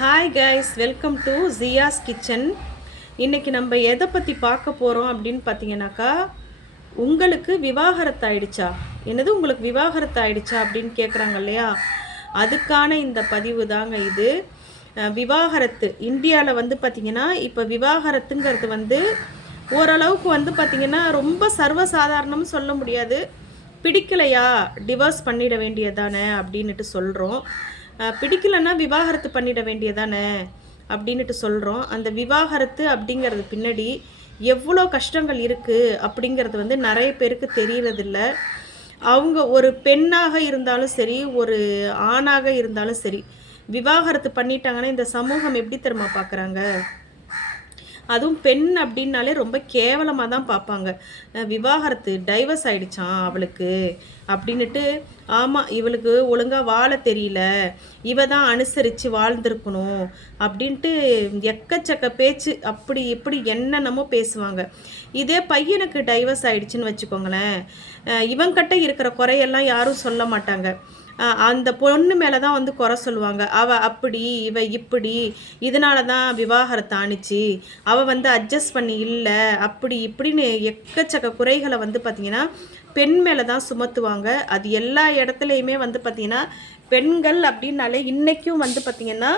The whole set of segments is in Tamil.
Hi guys welcome to Jiya's kitchen இன்றைக்கி நம்ம எதை பற்றி பார்க்க போகிறோம் அப்படின்னு பார்த்தீங்கன்னாக்கா உங்களுக்கு விவாகரத்து ஆயிடுச்சா என்னது உங்களுக்கு விவாகரத்து ஆயிடுச்சா அப்படின்னு கேட்குறாங்க இல்லையா? அதுக்கான இந்த பதிவு தாங்க இது. விவாகரத்து. இந்தியாவில் வந்து பார்த்திங்கன்னா இப்போ விவாகரத்துங்கிறது வந்து ஓரளவுக்கு வந்து பார்த்திங்கன்னா ரொம்ப சர்வசாதாரணம்னு சொல்ல முடியாது. பிடிக்கலையா? டிவோர்ஸ் பண்ணிட வேண்டியதானே அப்படின்னுட்டு சொல்கிறோம் பிடிக்கலன்னா விவாகரத்து பண்ணிட வேண்டியதானே அப்படின்னுட்டு சொல்கிறோம் அந்த விவாகரத்து அப்படிங்கிறது பின்னாடி எவ்வளோ கஷ்டங்கள் இருக்குது அப்படிங்கிறது வந்து நிறைய பேருக்கு தெரியறதில்ல. அவங்க ஒரு பெண்ணாக இருந்தாலும் சரி ஒரு ஆணாக இருந்தாலும் சரி விவாகரத்து பண்ணிட்டாங்கன்னா இந்த சமூகம் எப்படி தெரியுமா பார்க்குறாங்க அதுவும் பெண் அப்படின்னாலே ரொம்ப கேவலமாக தான் பார்ப்பாங்க. விவாகரத்து டைவர்ஸ் ஆயிடுச்சான் அவளுக்கு? அப்படின்னுட்டு ஆமாம் இவளுக்கு ஒழுங்காக வாழ தெரியல. இவ தான் அனுசரித்து வாழ்ந்திருக்கணும் அப்படின்ட்டு எக்கச்சக்க பேச்சு அப்படி இப்படி என்னென்னமோ பேசுவாங்க. இதே பையனுக்கு டைவர்ஸ் ஆயிடுச்சுன்னு வச்சுக்கோங்களேன். இவங்கிட்ட இருக்கிற குறையெல்லாம் யாரும் சொல்ல மாட்டாங்க. அந்த பொண்ணு மேலே தான் வந்து குறை சொல்லுவாங்க. அவ அப்படி இவ இப்படி இதனால தான் விவாகரத்து ஆணிச்சு. அவ வந்து அட்ஜஸ்ட் பண்ணி இல்லை அப்படி இப்படின்னு எக்கச்சக்க குறைகளை வந்து பார்த்திங்கன்னா பெண் மேலே தான் சுமத்துவாங்க. அது எல்லா இடத்துலையுமே வந்து பார்த்திங்கன்னா பெண்கள் அப்படின்னாலே இன்றைக்கும் வந்து பார்த்திங்கன்னா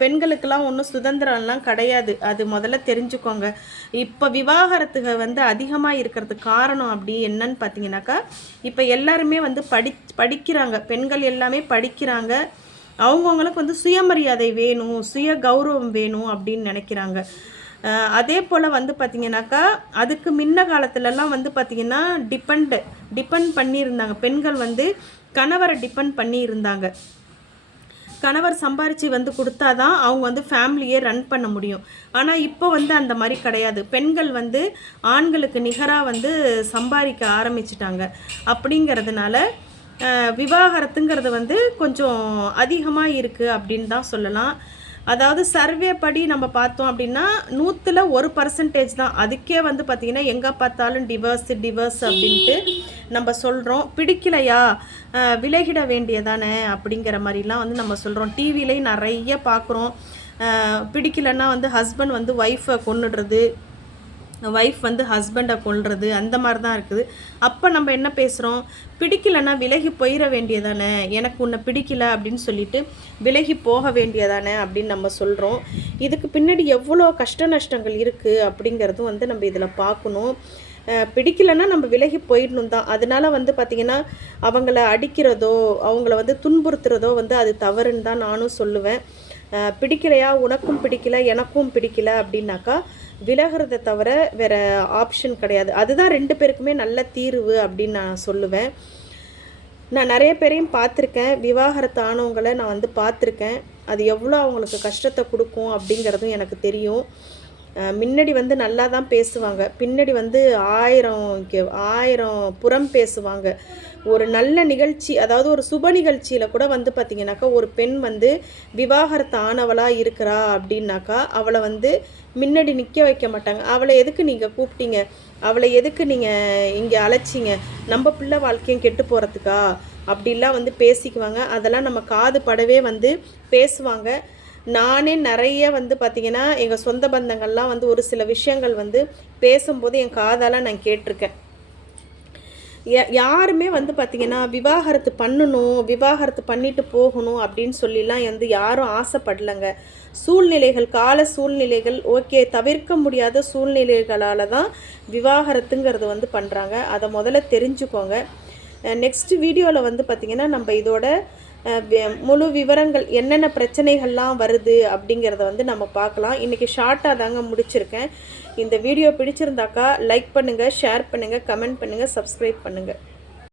பெண்களுக்கெல்லாம் ஒன்றும் சுதந்திரம்லாம் கிடையாது. அது முதல்ல தெரிஞ்சுக்கோங்க. இப்போ விவாகரத்துக வந்து அதிகமாக இருக்கிறதுக்கு காரணம் அப்படி என்னன்னு பார்த்தீங்கன்னாக்கா இப்போ எல்லாருமே வந்து படி படிக்கிறாங்க. பெண்கள் எல்லாமே படிக்கிறாங்க. அவங்கவுங்களுக்கு வந்து சுயமரியாதை வேணும் சுய கௌரவம் வேணும் அப்படின்னு நினைக்கிறாங்க. அதே போல் வந்து பார்த்திங்கனாக்கா அதுக்கு முன்ன காலத்துலலாம் வந்து பார்த்திங்கன்னா டிபெண்ட் டிபெண்ட் பண்ணியிருந்தாங்க. பெண்கள் வந்து கணவரை டிபெண்ட் பண்ணி இருந்தாங்க கணவர் சம்பாரித்து வந்து கொடுத்தாதான் அவங்க வந்து ஃபேமிலியே ரன் பண்ண முடியும். ஆனால் இப்போ வந்து அந்த மாதிரி கிடையாது. பெண்கள் வந்து ஆண்களுக்கு நிகராக வந்து சம்பாதிக்க ஆரம்பிச்சிட்டாங்க. அப்படிங்கிறதுனால விவாகரத்துங்கிறது வந்து கொஞ்சம் அதிகமாக இருக்குது அப்படின்னு தான் சொல்லலாம். அதாவது சர்வே படி நம்ம பார்த்தோம் அப்படின்னா நூற்றில் ஒரு பர்சன்டேஜ் தான். அதுக்கே வந்து பார்த்திங்கன்னா எங்கே பார்த்தாலும் டிவர்ஸ் டிவர்ஸ் அப்படின்ட்டு நம்ம சொல்கிறோம் பிடிக்கலையா? விலகிட வேண்டியதானே அப்படிங்கிற மாதிரிலாம் வந்து நம்ம சொல்கிறோம் டிவிலையும் நிறைய பார்க்குறோம். பிடிக்கலைன்னா வந்து ஹஸ்பண்ட் வந்து ஒய்ஃபை கொன்னுடுறது. ஒய்ஃப் வந்து ஹஸ்பண்டை கொள்வது அந்த மாதிரி தான் இருக்குது. அப்போ நம்ம என்ன பேசுகிறோம் பிடிக்கலைன்னா விலகி போயிட வேண்டியதானே? எனக்கு உன்னை பிடிக்கல அப்படின்னு சொல்லிட்டு விலகி போக வேண்டியதானே அப்படின்னு நம்ம சொல்கிறோம் இதுக்கு பின்னாடி எவ்வளோ கஷ்ட நஷ்டங்கள் இருக்குது அப்படிங்கிறதும் வந்து நம்ம இதில் பார்க்கணும். பிடிக்கலன்னா பிடிக்கலைன்னா நம்ம விலகி போயிடணும் தான். அதனால வந்து பார்த்திங்கன்னா அவங்கள அடிக்கிறதோ அவங்கள வந்து துன்புறுத்துறதோ வந்து அது தவறுன்னு தான் நானும் சொல்லுவேன். பிடிக்கலையா? உனக்கும் பிடிக்கல எனக்கும் பிடிக்கல அப்படின்னாக்கா விலகிறத தவிர வேற ஆப்ஷன் கிடையாது. அதுதான் ரெண்டு பேருக்குமே நல்ல தீர்வு அப்படின்னு நான் சொல்லுவேன். நான் நிறைய பேரையும் பார்த்துருக்கேன். விவாகரத்து ஆனவங்களை நான் வந்து பார்த்துருக்கேன். அது எவ்வளோ அவங்களுக்கு கஷ்டத்தை கொடுக்கும் அப்படிங்கிறதும் எனக்கு தெரியும். முன்னாடி வந்து நல்லா தான் பேசுவாங்க. பின்னாடி வந்து ஆயிரம் கே- ஆயிரம் புறம் பேசுவாங்க. ஒரு நல்ல நிகழ்ச்சி அதாவது ஒரு சுப நிகழ்ச்சியில் கூட வந்து பார்த்திங்கனாக்கா ஒரு பெண் வந்து விவாகரத்து ஆனவளாக இருக்கிறா அப்படின்னாக்கா அவளை வந்து முன்னாடி நிற்க வைக்க மாட்டாங்க. அவளை எதுக்கு நீங்கள் கூப்பிட்டீங்க? அவளை எதுக்கு நீங்கள் இங்கே அழைச்சிங்க? நம்ம பிள்ளை வாழ்க்கையும் கெட்டு போகிறதுக்கா அப்படிலாம் வந்து பேசிக்குவாங்க. அதெல்லாம் நம்ம காது படவே வந்து பேசுவாங்க. நானே நிறைய வந்து பார்த்திங்கன்னா எங்கள் சொந்த பந்தங்கள்லாம் வந்து ஒரு சில விஷயங்கள் வந்து பேசும்போது என் காதால் நான் கேட்டிருக்கேன். யாருமே வந்து பார்த்திங்கன்னா விவாகரத்து பண்ணணும் விவாகரத்து பண்ணிட்டு போகணும் அப்படின்னு சொல்லிலாம் வந்து யாரும் ஆசைப்படலைங்க. சூழ்நிலைகள் கால சூழ்நிலைகள் ஓகே தவிர்க்க முடியாத சூழ்நிலைகளால் தான் விவாகரத்துங்கிறது வந்து பண்ணுறாங்க அதை முதல்ல தெரிஞ்சுக்கோங்க. நெக்ஸ்ட் வீடியோவில் வந்து பார்த்திங்கன்னா நம்ம இதோட முழு விவரங்கள் என்னென்ன பிரச்சனைகள்லாம் வருது அப்படிங்கிறத வந்து நம்ம பார்க்கலாம். இன்றைக்கி ஷார்ட்டாக தாங்க முடிச்சிருக்கேன். இந்த வீடியோ பிடிச்சிருந்தாக்கா லைக் பண்ணுங்கள் ஷேர் பண்ணுங்கள் கமெண்ட் பண்ணுங்கள் சப்ஸ்கிரைப் பண்ணுங்கள்